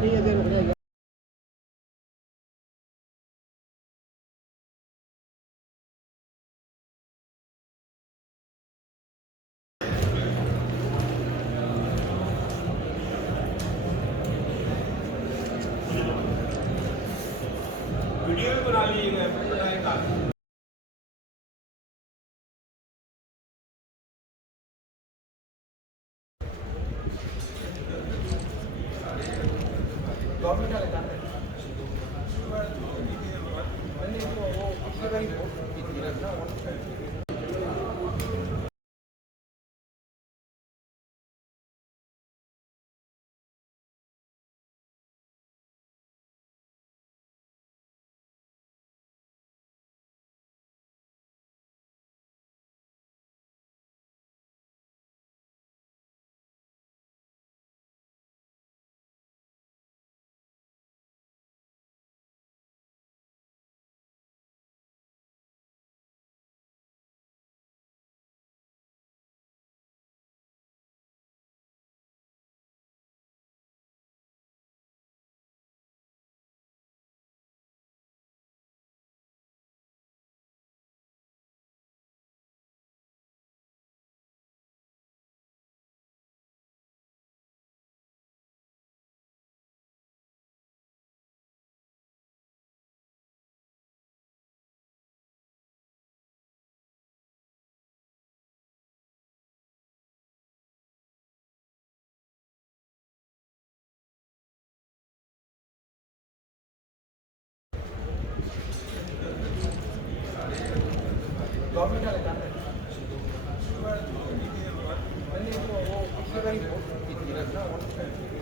नहीं है देर हो जाएगा। वीडियो भी बना लीजिएगा, बनाएगा। गवर्नमेंट वाले काम है। नहीं तो वो पिछली बार ही वोट की थी ना। गवर्नमेंट वाले काम है। नहीं तो वो पिछली बार ही वोट की थी ना।